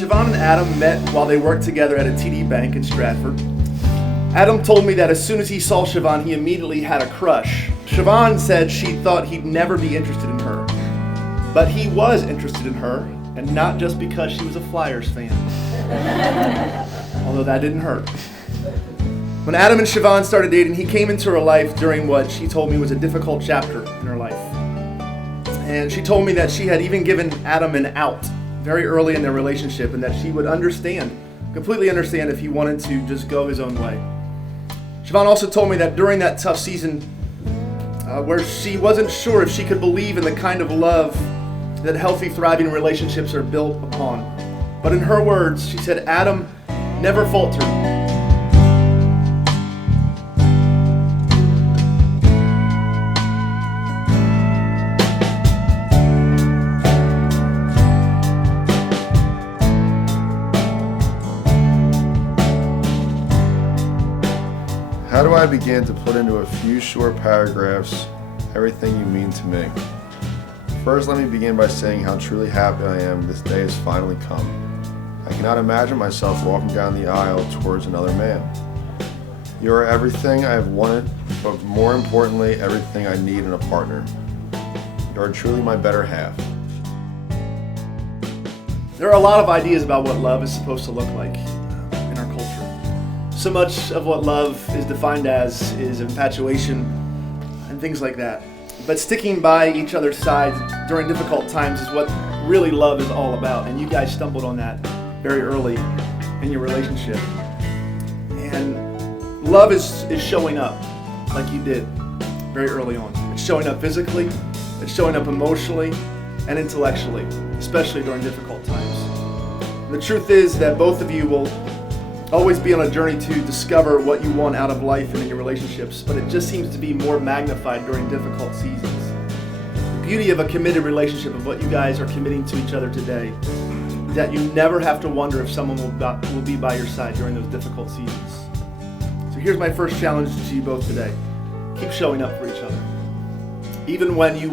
Chavonne and Adam met while they worked together at a TD Bank in Stratford. Adam told me that as soon as he saw Chavonne, he immediately had a crush. Chavonne said she thought he'd never be interested in her, but he was interested in her, and not just because she was a Flyers fan. Although that didn't hurt. When Adam and Chavonne started dating, he came into her life during what she told me was a difficult chapter in her life. And she told me that she had even given Adam an out very early in their relationship, and that she would completely understand if he wanted to just go his own way. Chavonne also told me that during that tough season where she wasn't sure if she could believe in the kind of love that healthy, thriving relationships are built upon. But in her words, she said, Adam never faltered. How do I begin to put into a few short paragraphs everything you mean to me? First, let me begin by saying how truly happy I am this day has finally come. I cannot imagine myself walking down the aisle towards another man. You are everything I have wanted, but more importantly, everything I need in a partner. You are truly my better half. There are a lot of ideas about what love is supposed to look like in our culture. So much of what love is defined as is infatuation and things like that. But sticking by each other's sides during difficult times is what really love is all about. And you guys stumbled on that very early in your relationship. And love is showing up like you did very early on. It's showing up physically, it's showing up emotionally and intellectually, especially during difficult times. And the truth is that both of you will always be on a journey to discover what you want out of life and in your relationships, but it just seems to be more magnified during difficult seasons. The beauty of a committed relationship, of what you guys are committing to each other today, is that you never have to wonder if someone will be by your side during those difficult seasons. So here's my first challenge to you both today. Keep showing up for each other. Even when you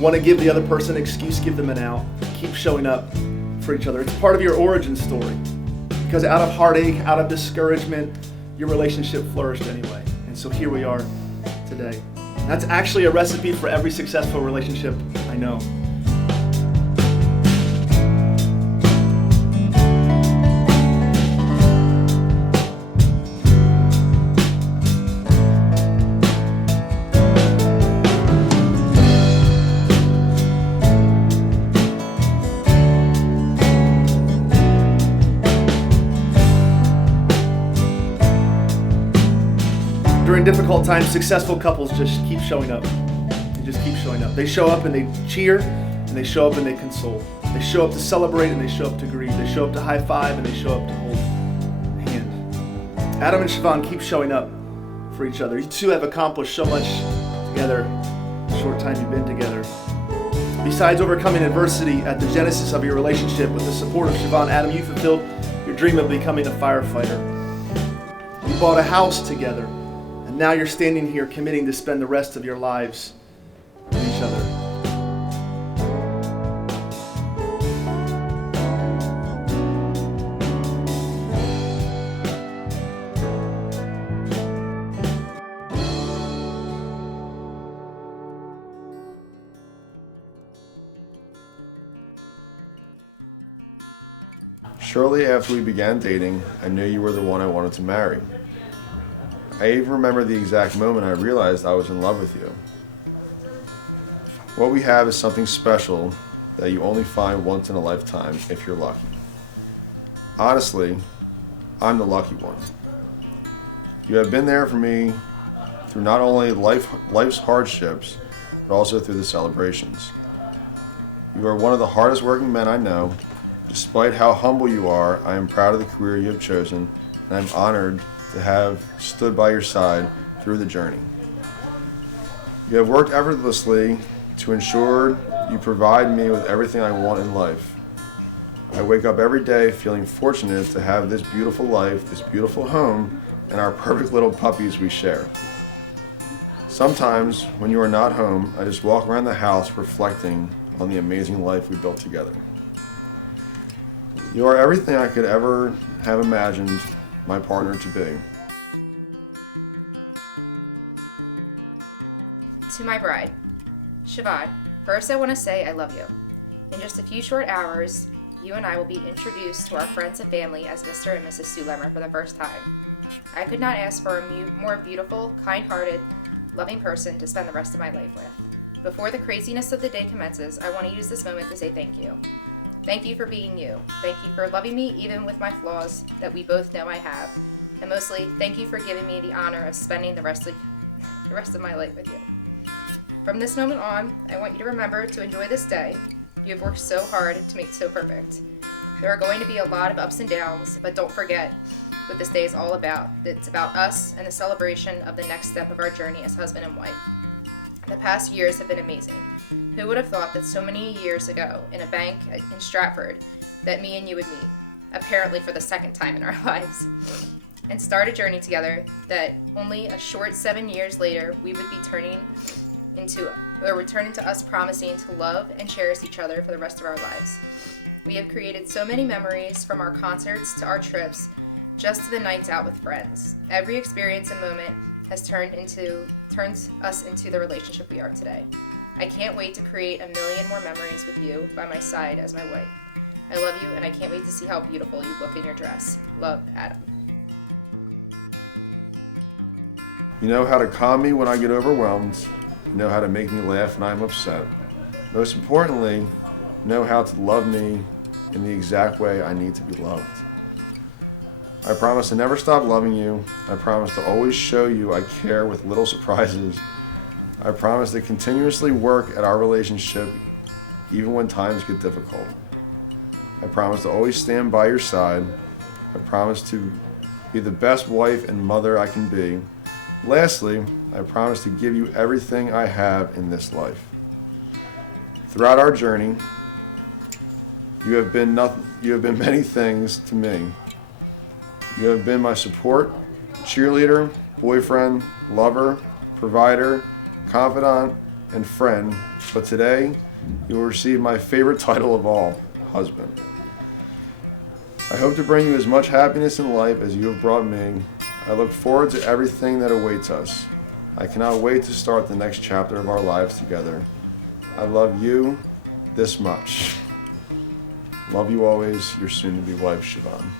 want to give the other person an excuse, give them an out. Keep showing up for each other. It's part of your origin story. Because out of heartache, out of discouragement, your relationship flourished anyway. And so here we are today. That's actually a recipe for every successful relationship I know. During difficult times, successful couples just keep showing up. They just keep showing up. They show up and they cheer, and they show up and they console. They show up to celebrate and they show up to grieve. They show up to high five and they show up to hold a hand. Adam and Chavonne keep showing up for each other. You two have accomplished so much together in the short time you've been together. Besides overcoming adversity at the genesis of your relationship, with the support of Chavonne, Adam, you fulfilled your dream of becoming a firefighter. You bought a house together. Now you're standing here committing to spend the rest of your lives with each other. Shortly after we began dating, I knew you were the one I wanted to marry. I even remember the exact moment I realized I was in love with you. What we have is something special that you only find once in a lifetime if you're lucky. Honestly, I'm the lucky one. You have been there for me through not only life's hardships, but also through the celebrations. You are one of the hardest working men I know. Despite how humble you are, I am proud of the career you have chosen, and I'm honored to have stood by your side through the journey. You have worked effortlessly to ensure you provide me with everything I want in life. I wake up every day feeling fortunate to have this beautiful life, this beautiful home, and our perfect little puppies we share. Sometimes, when you are not home, I just walk around the house reflecting on the amazing life we built together. You are everything I could ever have imagined my partner to be. To my bride, Chavonne, first I want to say I love you. In just a few short hours, you and I will be introduced to our friends and family as Mr. and Mrs. Sulemmer for the first time. I could not ask for a more beautiful, kind-hearted, loving person to spend the rest of my life with. Before the craziness of the day commences, I want to use this moment to say thank you. Thank you for being you. Thank you for loving me even with my flaws that we both know I have. And mostly, thank you for giving me the honor of spending the rest of my life with you. From this moment on, I want you to remember to enjoy this day. You have worked so hard to make it so perfect. There are going to be a lot of ups and downs, but don't forget what this day is all about. It's about us and the celebration of the next step of our journey as husband and wife. The past years have been amazing. Who would have thought that so many years ago in a bank in Stratford that me and you would meet, apparently for the second time in our lives, and start a journey together that only a short 7 years later we would be returning to us promising to love and cherish each other for the rest of our lives. We have created so many memories, from our concerts to our trips, just to the nights out with friends. Every experience and moment has turned us into the relationship we are today. I can't wait to create a million more memories with you by my side as my wife. I love you, and I can't wait to see how beautiful you look in your dress. Love, Adam. You know how to calm me when I get overwhelmed. You know how to make me laugh when I'm upset. Most importantly, you know how to love me in the exact way I need to be loved. I promise to never stop loving you. I promise to always show you I care with little surprises. I promise to continuously work at our relationship even when times get difficult. I promise to always stand by your side. I promise to be the best wife and mother I can be. Lastly, I promise to give you everything I have in this life. Throughout our journey, you have been many things to me. You have been my support, cheerleader, boyfriend, lover, provider, confidant, and friend. But today, you will receive my favorite title of all, husband. I hope to bring you as much happiness in life as you have brought me. I look forward to everything that awaits us. I cannot wait to start the next chapter of our lives together. I love you this much. Love you always, your soon-to-be wife, Chavonne.